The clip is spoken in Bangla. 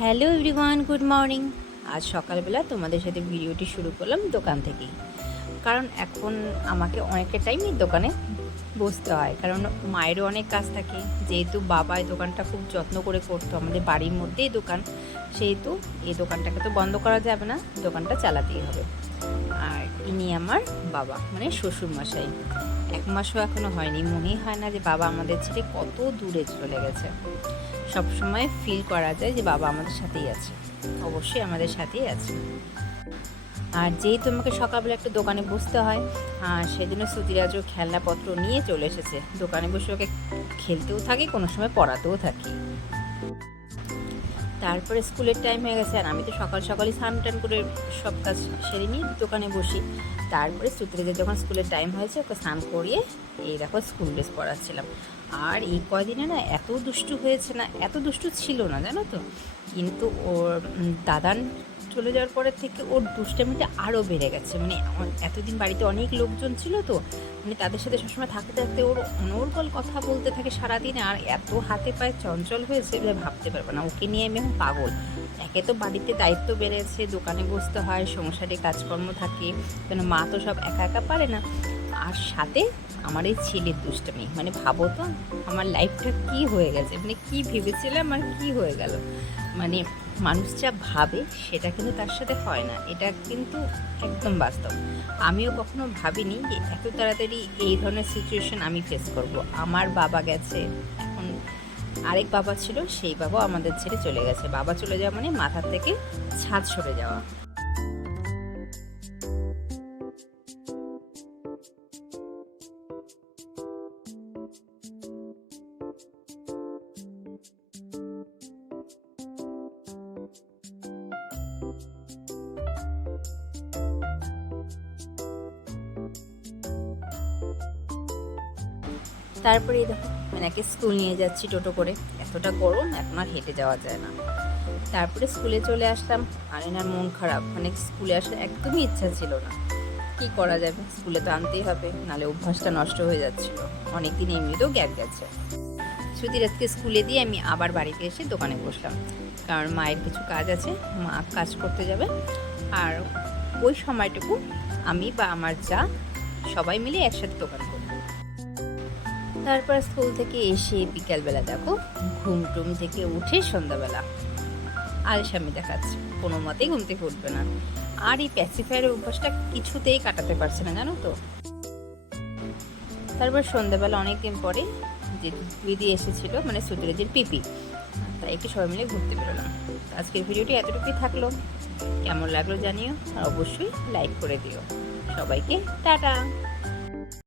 Hello everyone, good morning. আজ সকালবেলা তোমাদের সাথে ভিডিওটি শুরু করলাম দোকান থেকেই। কারণ এখন আমাকে অনেকটা টাইমই দোকানে বসতে হয়, কারণ মায়েরও অনেক কাজ থাকে। যেহেতু বাবা এই দোকানটা খুব যত্ন করে করতো, আমাদের বাড়ির মধ্যেই দোকান, সেহেতু এই দোকানটাকে তো বন্ধ করা যাবে না, দোকানটা চালাতেই হবে। আর ইনি আমার বাবা, মানে শ্বশুরমশাই। 1 মাসও এখনও হয়নি, মনেই হয় না যে বাবা আমাদের ছেড়ে কত দূরে চলে গেছে। সবসময় ফিল করা যায় যে বাবা আমাদের সাথেই আছে, অবশ্যই আমাদের সাথেই আছে। আর যেহেতু আমাকে সকালবেলা একটু দোকানে বসতে হয়, সেজন্য শ্রুতিরাজও খেলনাপত্র নিয়ে চলে এসেছে। দোকানে বসে ওকে খেলতেও থাকি, কোনো সময় পড়াতেও থাকি। তারপরে স্কুলের টাইম হয়ে গেছে, আর আমি তো সকাল সকালই স্নান টান করে সব কাজ সেরে নিয়ে দোকানে বসি। তারপরে শ্রুতিরাজের যখন স্কুলের টাইম হয়েছে, ওকে স্নান করিয়ে এই দেখো স্কুল ড্রেস পরাচ্ছিলাম। আর এই কয়দিনে না এত দুষ্টু হয়েছে, না এত দুষ্টু ছিল না জানো তো, কিন্তু ওর দাদান চলে যাওয়ার পরের থেকে ওর দুষ্টামিটা আরও বেড়ে গেছে। মানে এতদিন বাড়িতে অনেক লোকজন ছিল তো, মানে তাদের সাথে সবসময় থাকতে থাকতে ওর অনর্গল কথা বলতে থাকে সারাদিন। আর এত হাতে পায়ে চঞ্চল হয়েছে যে ভাবতে পারবে না। ওকে নিয়ে আমি এখন পাগল। একে তো বাড়িতে দায়িত্ব বেড়েছে, দোকানে বসতে হয়, সংসারে কাজকর্ম থাকে, কেন মা তো সব একা একা পারে না। আর সাথে আমার এই ছেলের দুষ্টামি, মানে ভাবো তো আমার লাইফটা কি হয়ে গেছে, মানে কি ভেবেছিলাম আর কি হয়ে গেল। মানে মানুষ যা ভাবে সেটা কিন্তু তার সাথে হয় না, এটা কিন্তু একদম বাস্তব। আমিও কখনো ভাবিনি যে এত তাড়াতাড়ি এই ধরনের সিচুয়েশন আমি ফেস করব। আমার বাবা গেছে, এখন আরেক বাবা ছিল, সেই বাবা আমাদের ছেড়ে চলে গেছে। বাবা চলে যাওয়া মানে মাথার থেকে ছাদ সরে যাওয়া। তারপরে এই দেখো এনাকে স্কুল নিয়ে যাচ্ছি টোটো করে। এতটা গরম, এখন আর হেঁটে যাওয়া যায় না। তারপরে স্কুলে চলে আসলাম, আর এনার মন খারাপ, মানে স্কুলে আসার একদমই ইচ্ছা ছিল না। কি করা যাবে, স্কুলে তো আনতেই হবে, নাহলে অভ্যাসটা নষ্ট হয়ে যাচ্ছিল। অনেকদিন এমনিতেও গ্যাপ গেছে। সুধীরাজকে স্কুলে দিয়ে আমি আবার বাড়িতে এসে দোকানে বসলাম, কারণ মায়ের কিছু কাজ আছে, মা কাজ করতে যাবে। আর ওই সময়টুকু আমি বা আমার যা সবাই মিলে একসাথে দোকান করি। তারপর স্কুল থেকে এসে বিকালবেলা দেখো ঘুম টুম থেকে উঠে সন্ধ্যাবেলা আলসামি দেখাচ্ছে, কোনো মতেই ঘুম থেকে উঠবে না। আর এই প্যাসিফায়ারের অভ্যাসটা কিছুতেই কাটাতে পারছে না জানো তো। তারপর সন্ধ্যাবেলা অনেকদিন পরে যে দিদি এসেছিলো, মানে সুতিরাজের পিপি, তাই একটু সবাই মিলে ঘুরতে বেরোলাম। আজকের ভিডিওটি এতটুকুই থাকলো, কেমন লাগলো জানিও, আর অবশ্যই লাইক করে দিও। সবাইকে টাটা।